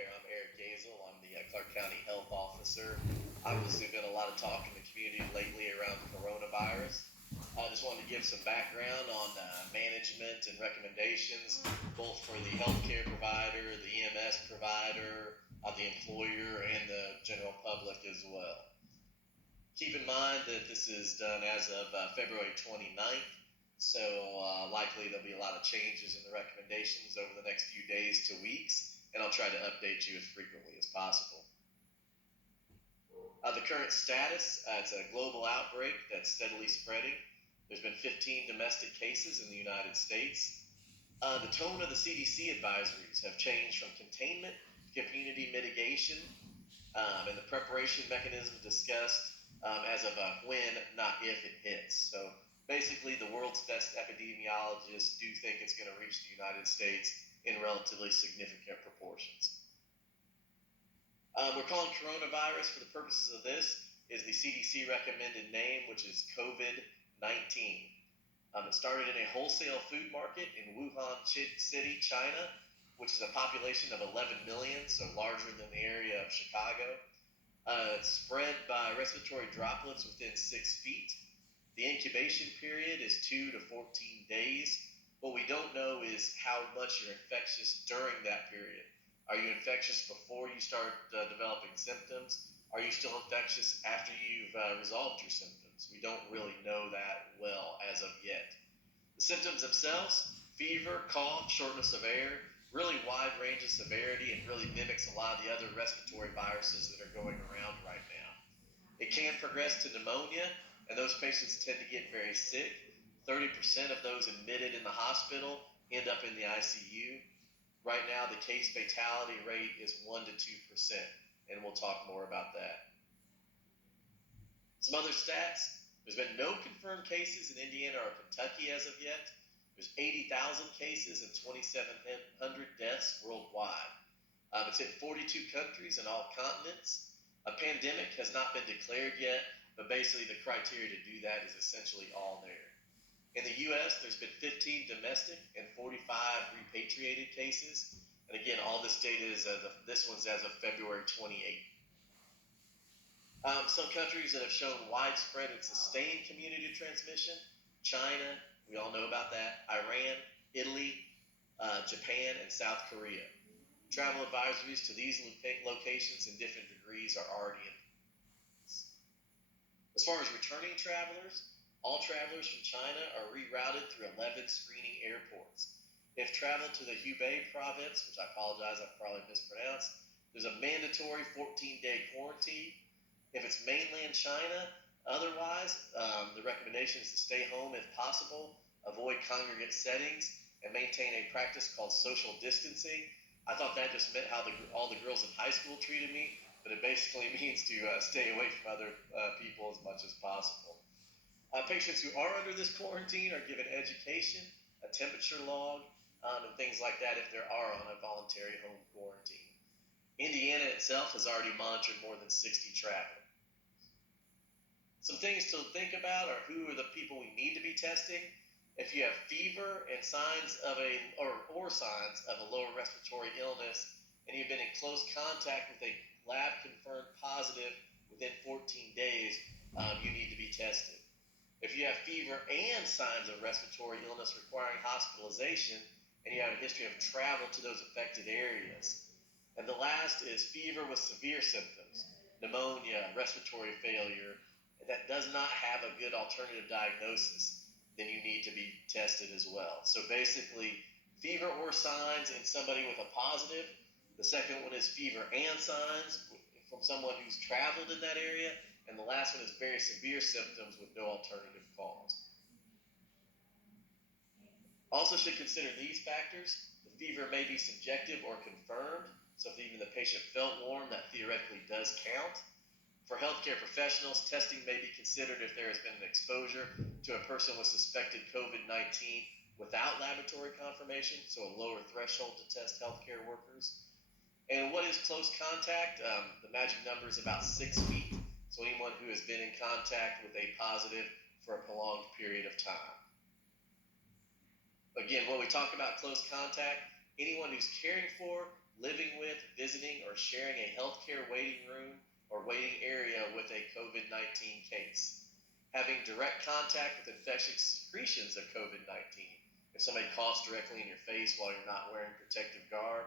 there. I'm Eric Gazel. I'm the Clark County Health Officer. Obviously, been a lot of talk in the community lately around coronavirus. I just wanted to give some background on management and recommendations, both for the healthcare provider, the EMS provider, the employer, and the general public as well. Keep in mind that this is done as of February 29th, so likely there'll be a lot of changes in the recommendations over the next few days to weeks, and I'll try to update you as frequently as possible. The current status, it's a global outbreak that's steadily spreading. There's been 15 domestic cases in the United States. The tone of the CDC advisories have changed from containment to community mitigation, and the preparation mechanism discussed as of when, not if it hits. So basically, the world's best epidemiologists do think it's going to reach the United States in relatively significant proportions. We're calling coronavirus, for the purposes of this, is the CDC recommended name, which is COVID-19. It started in a wholesale food market in Wuhan City, China, which is a population of 11 million, so larger than the area of Chicago. It's spread by respiratory droplets within 6 feet. The incubation period is 2 to 14 days. What we don't know is how much you're infectious during that period. Are you infectious before you start developing symptoms? Are you still infectious after you've resolved your symptoms? We don't really know that well as of yet. The symptoms themselves, fever, cough, shortness of air, really wide range of severity, and really mimics a lot of the other respiratory viruses that are going around right now. It can progress to pneumonia, and those patients tend to get very sick. 30% of those admitted in the hospital end up in the ICU. Right now, the case fatality rate is 1 to 2%, and we'll talk more about that. Some other stats. There's been no confirmed cases in Indiana or Kentucky as of yet. There's 80,000 cases and 2,700 deaths worldwide. It's hit 42 countries and all continents. A pandemic has not been declared yet, but basically the criteria to do that is essentially all there. In the U.S., there's been 15 domestic and 45 repatriated cases. And again, all this data is this one's as of February 28th. Some countries that have shown widespread and sustained community transmission: China, we all know about that, Iran, Italy, Japan, and South Korea. Travel advisories to these locations in different degrees are already in place. As far as returning travelers, all travelers from China are rerouted through 11 screening airports. If travel to the Hubei province, which I apologize, I've probably mispronounced, there's a mandatory 14-day quarantine. If it's mainland China, otherwise, the recommendation is to stay home if possible, avoid congregate settings, and maintain a practice called social distancing. I thought that just meant how all the girls in high school treated me, but it basically means to stay away from other people as much as possible. Patients who are under this quarantine are given education, a temperature log, and things like that if they are on a voluntary home quarantine. Indiana itself has already monitored more than 60 travelers. Some things to think about are who are the people we need to be testing. If you have fever and signs of signs of a lower respiratory illness, and you've been in close contact with a lab confirmed positive within 14 days, you need to be tested. If you have fever and signs of respiratory illness requiring hospitalization, and you have a history of travel to those affected areas. And the last is fever with severe symptoms, pneumonia, respiratory failure, that does not have a good alternative diagnosis, then you need to be tested as well. So basically, fever or signs in somebody with a positive. The second one is fever and signs from someone who's traveled in that area. And the last one is very severe symptoms with no alternative cause. Also should consider these factors. The fever may be subjective or confirmed. So if even the patient felt warm, that theoretically does count. For healthcare professionals, testing may be considered if there has been an exposure to a person with suspected COVID-19 without laboratory confirmation, so a lower threshold to test healthcare workers. And what is close contact? The magic number is about 6 feet. So anyone who has been in contact with a positive for a prolonged period of time. Again, when we talk about close contact, anyone who's caring for, living with, visiting, or sharing a healthcare waiting room or waiting area with a COVID-19 case. Having direct contact with infectious secretions of COVID-19. If somebody coughs directly in your face while you're not wearing protective garb.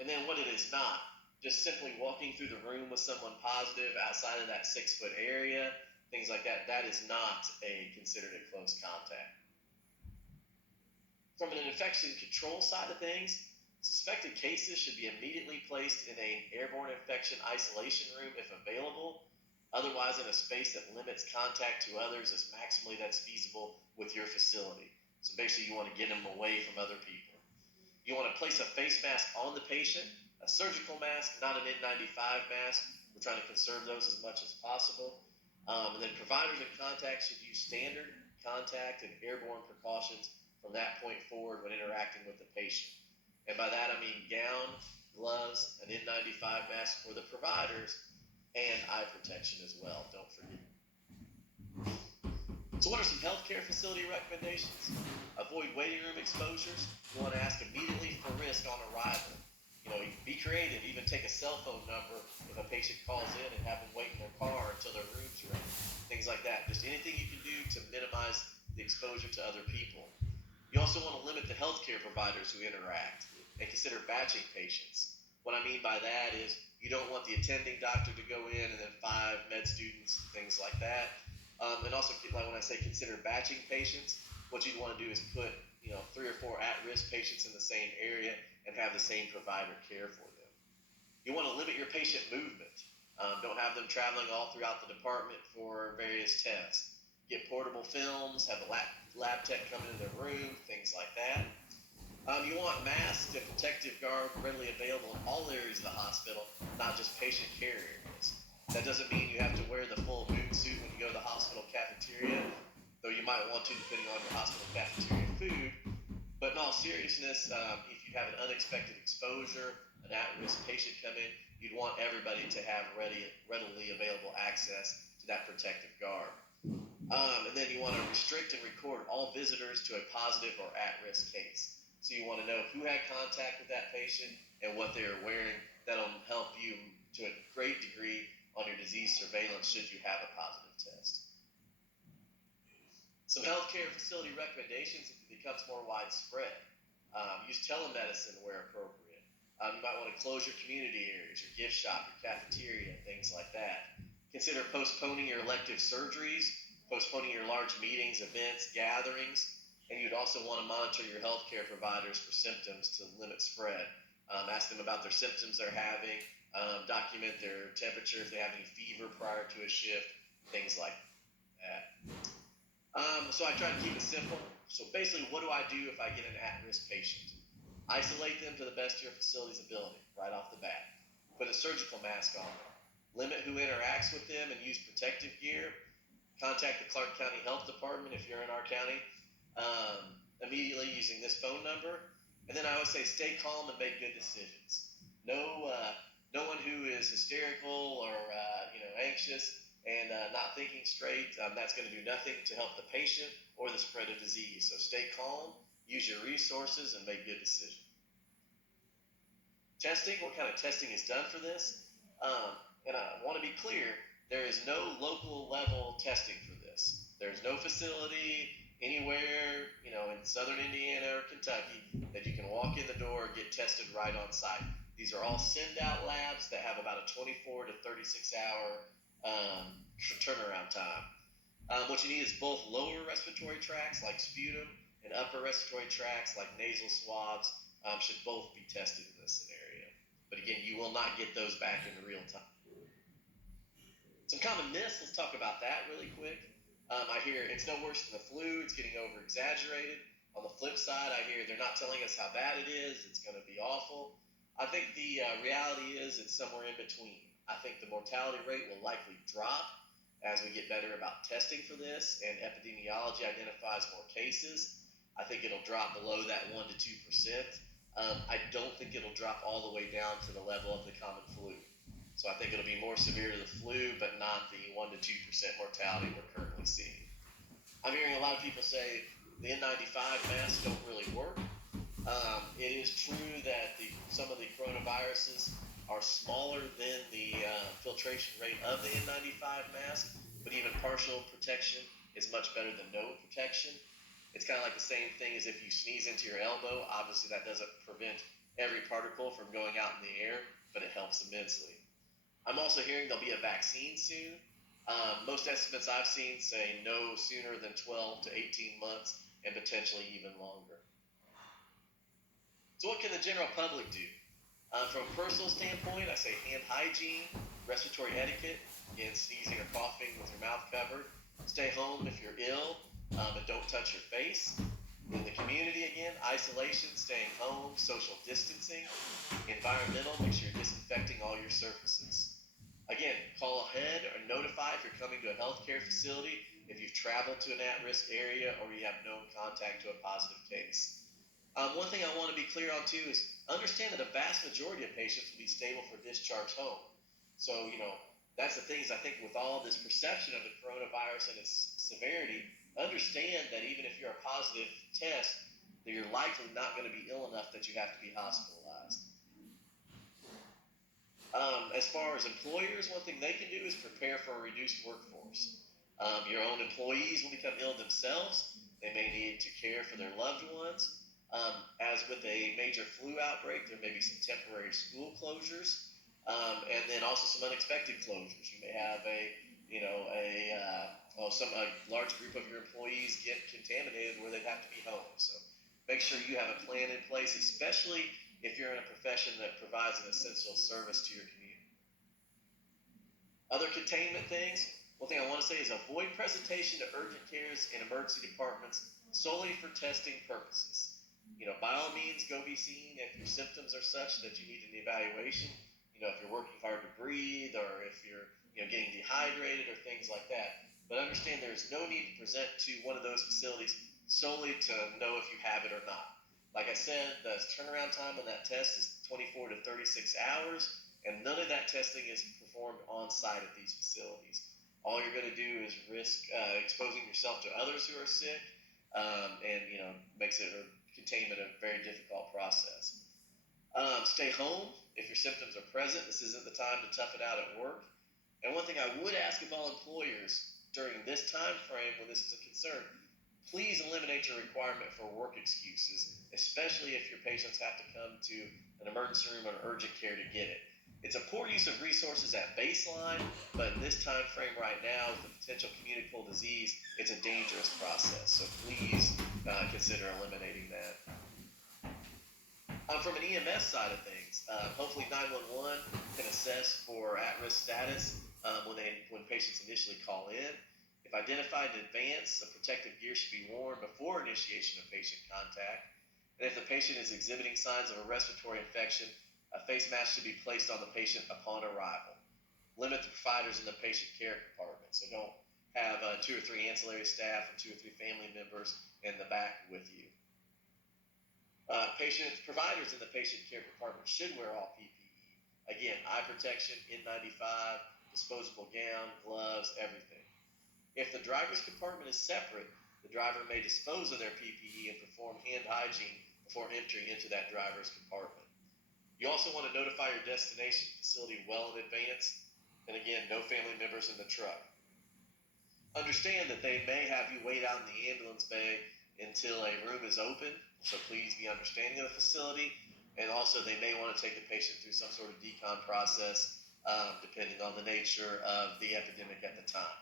And then what it is not, just simply walking through the room with someone positive outside of that 6-foot area, things like that, that is not considered a close contact. From an infection control side of things, suspected cases should be immediately placed in an airborne infection isolation room if available, otherwise in a space that limits contact to others as maximally that's feasible with your facility. So basically you want to get them away from other people. You want to place a face mask on the patient, a surgical mask, not an N95 mask. We're trying to conserve those as much as possible. And then providers and contacts should use standard contact and airborne precautions from that point forward when interacting with the patient. And by that I mean gown, gloves, an N95 mask for the providers, and eye protection as well, don't forget. So what are some healthcare facility recommendations? Avoid waiting room exposures. You want to ask immediately for risk on arrival. Be creative, even take a cell phone number if a patient calls in and have them wait in their car until their room's ready. Things like that. Just anything you can do to minimize the exposure to other people. You also want to limit the healthcare providers who interact and consider batching patients. What I mean by that is you don't want the attending doctor to go in and then 5 med students, things like that. And also, like when I say consider batching patients, what you'd want to do is put 3 or 4 at-risk patients in the same area and have the same provider care for them. You want to limit your patient movement. Don't have them traveling all throughout the department for various tests. Get portable films, have a lab tech come into their room, things like that. You want masks and protective garb readily available in all areas of the hospital, not just patient care areas. That doesn't mean you have to wear the full moon suit when you go to the hospital cafeteria, though you might want to depending on your hospital cafeteria food. But in all seriousness, if you have an unexpected exposure, an at-risk patient come in, you'd want everybody to have readily available access to that protective garb. And then you want to restrict and record all visitors to a positive or at-risk case. So you want to know who had contact with that patient and what they are wearing. That'll help you to a great degree on your disease surveillance should you have a positive test. Some healthcare facility recommendations if it becomes more widespread. Use telemedicine where appropriate. You might want to close your community areas, your gift shop, your cafeteria, things like that. Consider postponing your elective surgeries, postponing your large meetings, events, gatherings, and you'd also want to monitor your healthcare providers for symptoms to limit spread. Ask them about their symptoms they're having, document their temperature if they have any fever prior to a shift, things like that. So I try to keep it simple. So basically, what do I do if I get an at-risk patient? Isolate them to the best of your facility's ability, right off the bat. Put a surgical mask on them. Limit who interacts with them and use protective gear. Contact the Clark County Health Department if you're in our county immediately using this phone number. And then I always say stay calm and make good decisions. No one who is hysterical or anxious and not thinking straight, that's going to do nothing to help the patient or the spread of disease. So stay calm, use your resources, and make good decisions. Testing, what kind of testing is done for this? And I want to be clear, there is no local level testing for this. There's no facility anywhere, in southern Indiana or Kentucky that you can walk in the door and get tested right on site. These are all send-out labs that have about a 24 to 36 hour turnaround time. What you need is both lower respiratory tracts like sputum and upper respiratory tracts like nasal swabs should both be tested in this scenario. But again, you will not get those back in real time. Some common myths, let's talk about that really quick. I hear it's no worse than the flu, it's getting over-exaggerated. On the flip side, I hear they're not telling us how bad it is, it's going to be awful. I think the reality is it's somewhere in between. I think the mortality rate will likely drop as we get better about testing for this and epidemiology identifies more cases. I think it'll drop below that 1 to 2%. I don't think it'll drop all the way down to the level of the common flu. So I think it'll be more severe to the flu, but not the 1 to 2% mortality we're currently seeing. I'm hearing a lot of people say the N95 masks don't really work. It is true that some of the coronaviruses are smaller than the filtration rate of the N95 mask, but even partial protection is much better than no protection. It's kind of like the same thing as if you sneeze into your elbow. Obviously, that doesn't prevent every particle from going out in the air, but it helps immensely. I'm also hearing there'll be a vaccine soon. Most estimates I've seen say no sooner than 12 to 18 months and potentially even longer. So, what can the general public do? From a personal standpoint, I say hand hygiene, respiratory etiquette, again, sneezing or coughing with your mouth covered. Stay home if you're ill, and don't touch your face. In the community, again, isolation, staying home, social distancing. Environmental, make sure you're disinfecting all your surfaces. Again, call ahead or notify if you're coming to a healthcare facility, if you've traveled to an at-risk area, or you have known contact to a positive case. One thing I want to be clear on too is understand that a vast majority of patients will be stable for discharge home. So, that's the thing is I think with all this perception of the coronavirus and its severity, understand that even if you're a positive test, that you're likely not going to be ill enough that you have to be hospitalized. As far as employers, one thing they can do is prepare for a reduced workforce. Your own employees will become ill themselves. They may need to care for their loved ones. As with a major flu outbreak, there may be some temporary school closures, and then also some unexpected closures. You may have a large group of your employees get contaminated where they have to be home. So make sure you have a plan in place, especially if you're in a profession that provides an essential service to your community. Other containment things. One thing I want to say is avoid presentation to urgent cares and emergency departments solely for testing purposes. By all means, go be seen if your symptoms are such that you need an evaluation. If you're working hard to breathe, or if you're getting dehydrated, or things like that. But understand there's no need to present to one of those facilities solely to know if you have it or not. Like I said, the turnaround time on that test is 24 to 36 hours, and none of that testing is performed on site at these facilities. All you're going to do is risk exposing yourself to others who are sick, and makes it containment a very difficult process. Stay home if your symptoms are present. This isn't the time to tough it out at work. And one thing I would ask of all employers during this time frame when this is a concern, please eliminate your requirement for work excuses, especially if your patients have to come to an emergency room or urgent care to get it. It's a poor use of resources at baseline, but in this time frame right now, with the potential communicable disease, it's a dangerous process. So please consider eliminating that. From an EMS side of things, hopefully 911 can assess for at-risk status when patients initially call in. If identified in advance, the protective gear should be worn before initiation of patient contact. And if the patient is exhibiting signs of a respiratory infection, a face mask should be placed on the patient upon arrival. Limit the providers in the patient care compartment. So don't have 2 or 3 ancillary staff or 2 or 3 family members in the back with you. Providers in the patient care compartment should wear all PPE. Again, eye protection, N95, disposable gown, gloves, everything. If the driver's compartment is separate, the driver may dispose of their PPE and perform hand hygiene before entering into that driver's compartment. You also want to notify your destination facility well in advance. And again, no family members in the truck. Understand that they may have you wait out in the ambulance bay until a room is open. So please be understanding of the facility, and also they may want to take the patient through some sort of decon process, depending on the nature of the epidemic at the time.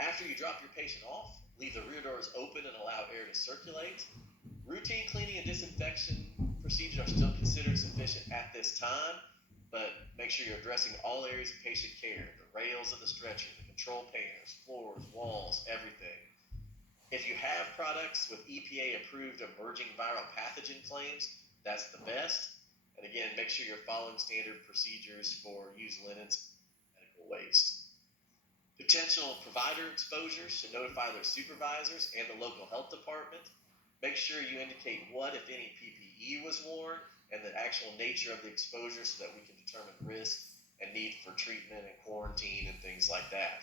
After you drop your patient off, leave the rear doors open and allow air to circulate. Routine cleaning and disinfection procedures are still considered sufficient at this time, but make sure you're addressing all areas of patient care, the rails of the stretcher, the control panels, floors, walls, everything. If you have products with EPA-approved emerging viral pathogen claims, that's the best. And again, make sure you're following standard procedures for used linens and medical waste. Potential provider exposures should notify their supervisors and the local health department. Make sure you indicate what, if any, PPE was worn and the actual nature of the exposure so that we can determine risk and need for treatment and quarantine and things like that.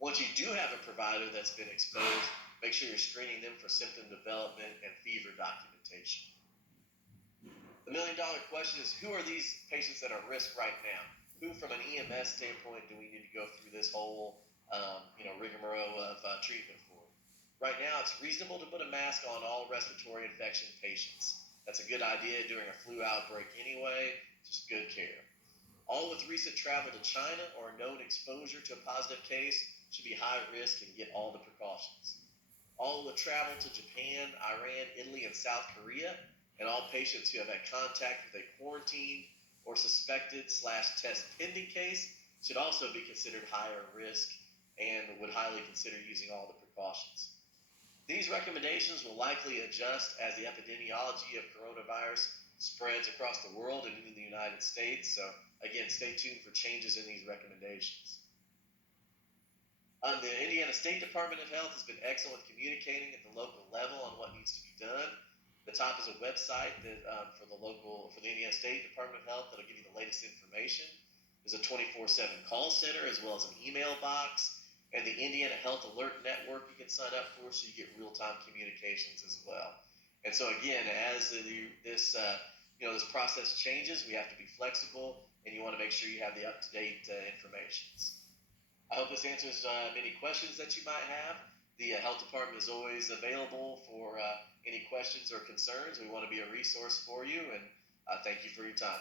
Once you do have a provider that's been exposed, Make sure you're screening them for symptom development and fever documentation. The $1 million question is, who are these patients that are at risk right now? Who, from an EMS standpoint, do we need to go through this whole rigmarole of treatment for? Right now, it's reasonable to put a mask on all respiratory infection patients. That's a good idea during a flu outbreak anyway, just good care. All with recent travel to China or known exposure to a positive case should be high risk and get all the precautions. All with travel to Japan, Iran, Italy, and South Korea, and all patients who have had contact with a quarantined or suspected/test pending case should also be considered higher risk and would highly consider using all the precautions. These recommendations will likely adjust as the epidemiology of coronavirus spreads across the world and into the United States. So again, stay tuned for changes in these recommendations. The Indiana State Department of Health has been excellent communicating at the local level on what needs to be done. The top is a website that for the Indiana State Department of Health that'll give you the latest information. There's a 24/7 call center as well as an email box, and the Indiana Health Alert Network you can sign up for, so you get real-time communications as well. And so again, as this process changes, we have to be flexible, and you want to make sure you have the up-to-date information. I hope this answers many questions that you might have. The health department is always available for any questions or concerns. We want to be a resource for you, and thank you for your time.